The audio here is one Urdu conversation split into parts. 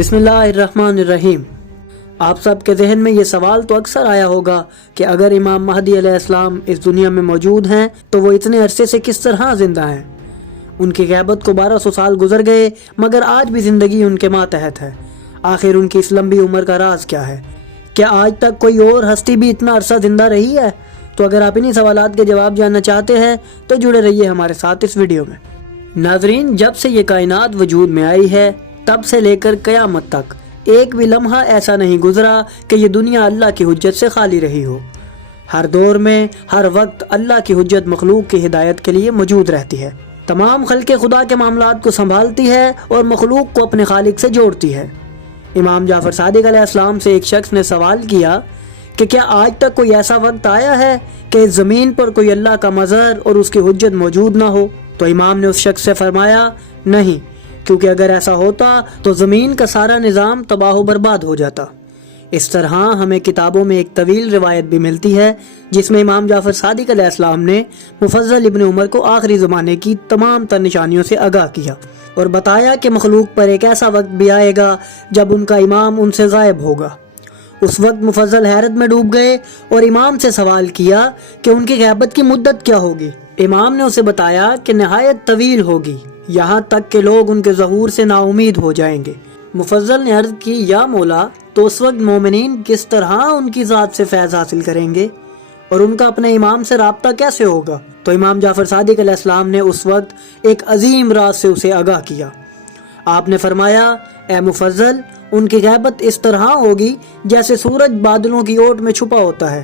بسم اللہ الرحمن الرحیم۔ آپ سب کے ذہن میں یہ سوال تو اکثر آیا ہوگا کہ اگر امام مہدی علیہ السلام اس دنیا میں موجود ہیں تو وہ اتنے عرصے سے کس طرح زندہ ہیں؟ ان کی غیبت کو 1200 سال گزر گئے مگر آج بھی زندگی ان کے ماتحت ہے۔ آخر ان کی اس لمبی عمر کا راز کیا ہے؟ کیا آج تک کوئی اور ہستی بھی اتنا عرصہ زندہ رہی ہے؟ تو اگر آپ انہی سوالات کے جواب جاننا چاہتے ہیں تو جڑے رہیے ہمارے ساتھ اس ویڈیو میں۔ ناظرین، جب سے یہ کائنات وجود میں آئی ہے تب سے لے کر قیامت تک ایک بھی لمحہ ایسا نہیں گزرا کہ یہ دنیا اللہ کی حجت سے خالی رہی ہو۔ ہر دور میں ہر وقت اللہ کی حجت مخلوق کی ہدایت کے لیے موجود رہتی ہے، تمام خلق خدا کے معاملات کو سنبھالتی ہے اور مخلوق کو اپنے خالق سے جوڑتی ہے۔ امام جعفر صادق علیہ السلام سے ایک شخص نے سوال کیا کہ کیا آج تک کوئی ایسا وقت آیا ہے کہ اس زمین پر کوئی اللہ کا مظہر اور اس کی حجت موجود نہ ہو؟ تو امام نے اس شخص سے فرمایا، نہیں، کیونکہ اگر ایسا ہوتا تو زمین کا سارا نظام تباہ و برباد ہو جاتا۔ اس طرح ہمیں کتابوں میں ایک طویل روایت بھی ملتی ہے جس میں امام جعفر صادق علیہ السلام نے مفضل ابن عمر کو آخری زمانے کی تمام تر نشانیوں سے آگاہ کیا اور بتایا کہ مخلوق پر ایک ایسا وقت بھی آئے گا جب ان کا امام ان سے غائب ہوگا۔ اس وقت مفضل حیرت میں ڈوب گئے اور امام سے سوال کیا کہ ان کی غیبت کی مدت کیا ہوگی؟ امام نے اسے بتایا کہ نہایت طویل ہوگی، یہاں تک کہ لوگ ان کے ظہور سے نا امید ہو جائیں گے۔ مفضل نے عرض کی، یا مولا، تو اس وقت مومنین کس طرح ان کی ذات سے فیض حاصل کریں گے اور ان کا اپنے امام سے رابطہ کیسے ہوگا؟ تو امام جعفر صادق علیہ السلام نے اس وقت ایک عظیم راز سے اسے آگاہ کیا۔ آپ نے فرمایا، اے مفضل، ان کی غیبت اس طرح ہوگی جیسے سورج بادلوں کی اوٹ میں چھپا ہوتا ہے،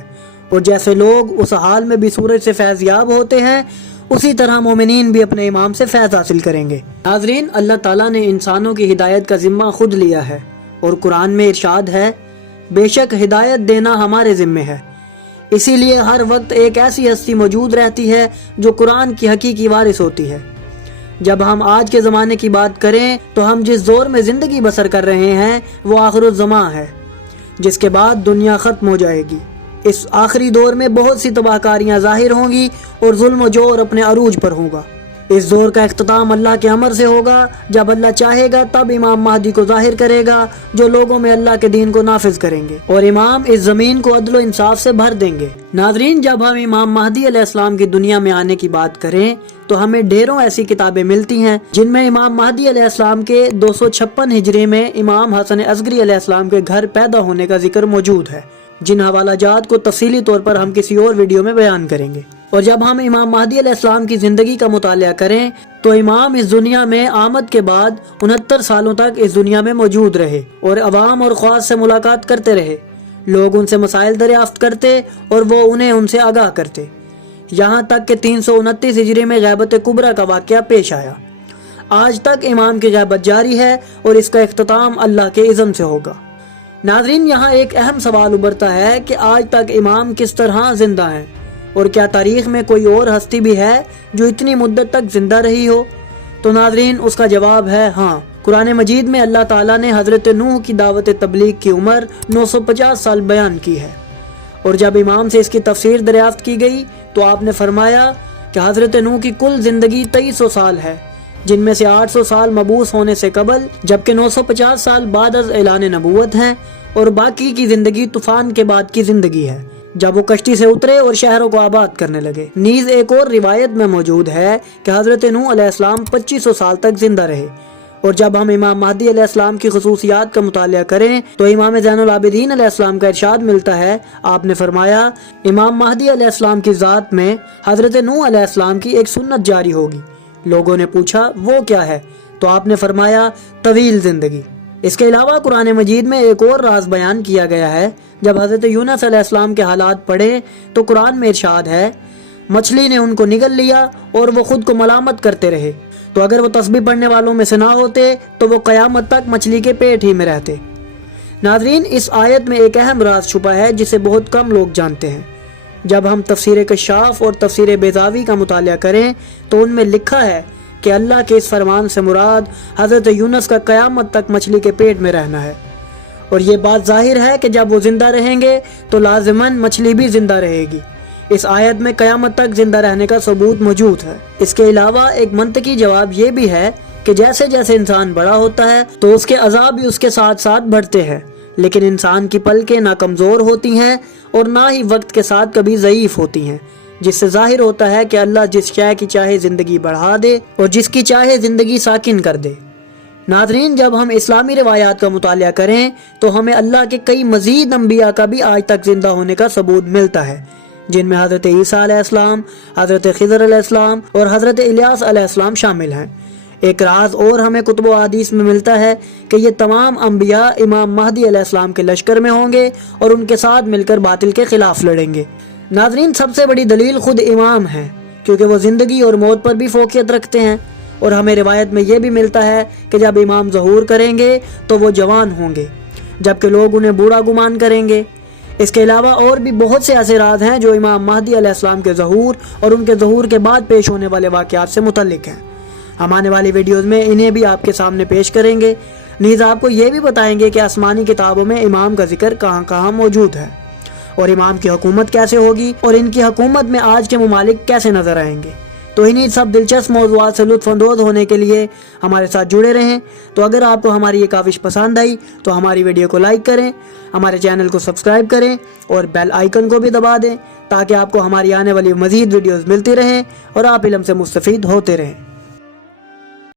اور جیسے لوگ اس حال میں بھی سورج سے فیض یاب ہوتے ہیں اسی طرح مومنین بھی اپنے امام سے فیض حاصل کریں گے۔ ناظرین، اللہ تعالیٰ نے انسانوں کی ہدایت کا ذمہ خود لیا ہے اور قرآن میں ارشاد ہے، بے شک ہدایت دینا ہمارے ذمہ ہے۔ اسی لیے ہر وقت ایک ایسی ہستی موجود رہتی ہے جو قرآن کی حقیقی وارث ہوتی ہے۔ جب ہم آج کے زمانے کی بات کریں تو ہم جس دور میں زندگی بسر کر رہے ہیں وہ آخر الزماں ہے، جس کے بعد دنیا ختم ہو جائے گی۔ اس آخری دور میں بہت سی تباہ کاریاں ظاہر ہوں گی اور ظلم و جور اپنے عروج پر ہوگا۔ اس دور کا اختتام اللہ کے امر سے ہوگا۔ جب اللہ چاہے گا تب امام مہدی کو ظاہر کرے گا جو لوگوں میں اللہ کے دین کو نافذ کریں گے، اور امام اس زمین کو عدل و انصاف سے بھر دیں گے۔ ناظرین، جب ہم امام مہدی علیہ السلام کی دنیا میں آنے کی بات کریں تو ہمیں ڈھیروں ایسی کتابیں ملتی ہیں جن میں امام مہدی علیہ السلام کے 256 ہجری میں امام حسن عسکری علیہ السلام کے گھر پیدا ہونے کا ذکر موجود ہے، جن حوالہ جات کو تفصیلی طور پر ہم کسی اور ویڈیو میں بیان کریں گے۔ اور جب ہم امام مہدی علیہ السلام کی زندگی کا مطالعہ کریں تو امام اس دنیا میں آمد کے بعد 69 سالوں تک اس دنیا میں موجود رہے اور عوام اور خواص سے ملاقات کرتے رہے۔ لوگ ان سے مسائل دریافت کرتے اور وہ انہیں ان سے آگاہ کرتے، یہاں تک کہ 329 ہجری میں غیبت کبریٰ کا واقعہ پیش آیا۔ آج تک امام کی غیبت جاری ہے اور اس کا اختتام اللہ کے اذن سے ہوگا۔ ناظرین، یہاں ایک اہم سوال ابھرتا ہے کہ آج تک امام کس طرح زندہ ہیں، اور کیا تاریخ میں کوئی اور ہستی بھی ہے جو اتنی مدت تک زندہ رہی ہو؟ تو ناظرین، اس کا جواب ہے ہاں۔ قرآن مجید میں اللہ تعالیٰ نے حضرت نوح کی دعوت تبلیغ کی عمر 950 سال بیان کی ہے، اور جب امام سے اس کی تفسیر دریافت کی گئی تو آپ نے فرمایا کہ حضرت نوح کی کل زندگی 2300 سال ہے، جن میں سے 800 سال مبعوث ہونے سے قبل جبکہ 950 سال بعد از اعلان نبوت ہیں، اور باقی کی زندگی طوفان کے بعد کی زندگی ہے جب وہ کشتی سے اترے اور شہروں کو آباد کرنے لگے۔ نیز ایک اور روایت میں موجود ہے کہ حضرت نوح علیہ السلام 2500 سال تک زندہ رہے۔ اور جب ہم امام مہدی علیہ السلام کی خصوصیات کا مطالعہ کریں تو امام زین العابدین علیہ السلام کا ارشاد ملتا ہے، آپ نے فرمایا، امام مہدی علیہ السلام کی ذات میں حضرت نوح علیہ السلام کی ایک سنت جاری ہوگی۔ لوگوں نے پوچھا وہ کیا ہے؟ تو آپ نے فرمایا، طویل زندگی۔ اس کے علاوہ قرآن مجید میں ایک اور راز بیان کیا گیا ہے۔ جب حضرت یونس علیہ السلام کے حالات پڑھے تو قرآن میں ارشاد ہے، مچھلی نے ان کو نگل لیا اور وہ خود کو ملامت کرتے رہے، تو اگر وہ تسبیح پڑھنے والوں میں سے نہ ہوتے تو وہ قیامت تک مچھلی کے پیٹ ہی میں رہتے۔ ناظرین، اس آیت میں ایک اہم راز چھپا ہے جسے بہت کم لوگ جانتے ہیں۔ جب ہم تفسیر کشاف اور تفسیر بیضاوی کا مطالعہ کریں تو ان میں لکھا ہے کہ اللہ کے اس فرمان سے مراد حضرت یونس کا قیامت تک مچھلی کے پیٹ میں رہنا ہے، اور یہ بات ظاہر ہے کہ جب وہ زندہ رہیں گے تو لازماً مچھلی بھی زندہ رہے گی۔ اس آیت میں قیامت تک زندہ رہنے کا ثبوت موجود ہے۔ اس کے علاوہ ایک منطقی جواب یہ بھی ہے کہ جیسے جیسے انسان بڑا ہوتا ہے تو اس کے عذاب بھی اس کے ساتھ ساتھ بڑھتے ہیں، لیکن انسان کی پلکیں نہ کمزور ہوتی ہیں اور نہ ہی وقت کے ساتھ کبھی ضعیف ہوتی ہیں، جس سے ظاہر ہوتا ہے کہ اللہ جس شے کی چاہے زندگی بڑھا دے اور جس کی چاہے زندگی ساکن کر دے۔ ناظرین، جب ہم اسلامی روایات کا مطالعہ کریں تو ہمیں اللہ کے کئی مزید انبیاء کا بھی آج تک زندہ ہونے کا ثبوت ملتا ہے، جن میں حضرت عیسیٰ علیہ السلام، حضرت خضر علیہ السلام اور حضرت الیاس علیہ السلام شامل ہیں۔ ایک راز اور ہمیں کتب و احادیث میں ملتا ہے کہ یہ تمام انبیاء امام مہدی علیہ السلام کے لشکر میں ہوں گے اور ان کے ساتھ مل کر باطل کے خلاف لڑیں گے۔ ناظرین، سب سے بڑی دلیل خود امام ہے، کیونکہ وہ زندگی اور موت پر بھی فوقیت رکھتے ہیں، اور ہمیں روایت میں یہ بھی ملتا ہے کہ جب امام ظہور کریں گے تو وہ جوان ہوں گے، جبکہ لوگ انہیں بوڑھا گمان کریں گے۔ اس کے علاوہ اور بھی بہت سے ایسے راز ہیں جو امام مہدی علیہ السلام کے ظہور اور ان کے ظہور کے بعد پیش ہونے والے واقعات سے متعلق ہیں۔ ہم آنے والی ویڈیوز میں انہیں بھی آپ کے سامنے پیش کریں گے، نیز آپ کو یہ بھی بتائیں گے کہ آسمانی کتابوں میں امام کا ذکر کہاں کہاں موجود ہے، اور امام کی حکومت کیسے ہوگی، اور ان کی حکومت میں آج کے ممالک کیسے نظر آئیں گے۔ تو انہیں سب دلچسپ موضوعات سے لطف اندوز ہونے کے لیے ہمارے ساتھ جڑے رہیں۔ تو اگر آپ کو ہماری یہ کاوش پسند آئی تو ہماری ویڈیو کو لائک کریں، ہمارے چینل کو سبسکرائب کریں اور بیل آئیکن کو بھی دبا دیں، تاکہ آپ کو ہماری آنے والی مزید ویڈیوز ملتی رہیں اور آپ علم سے مستفید ہوتے رہیں۔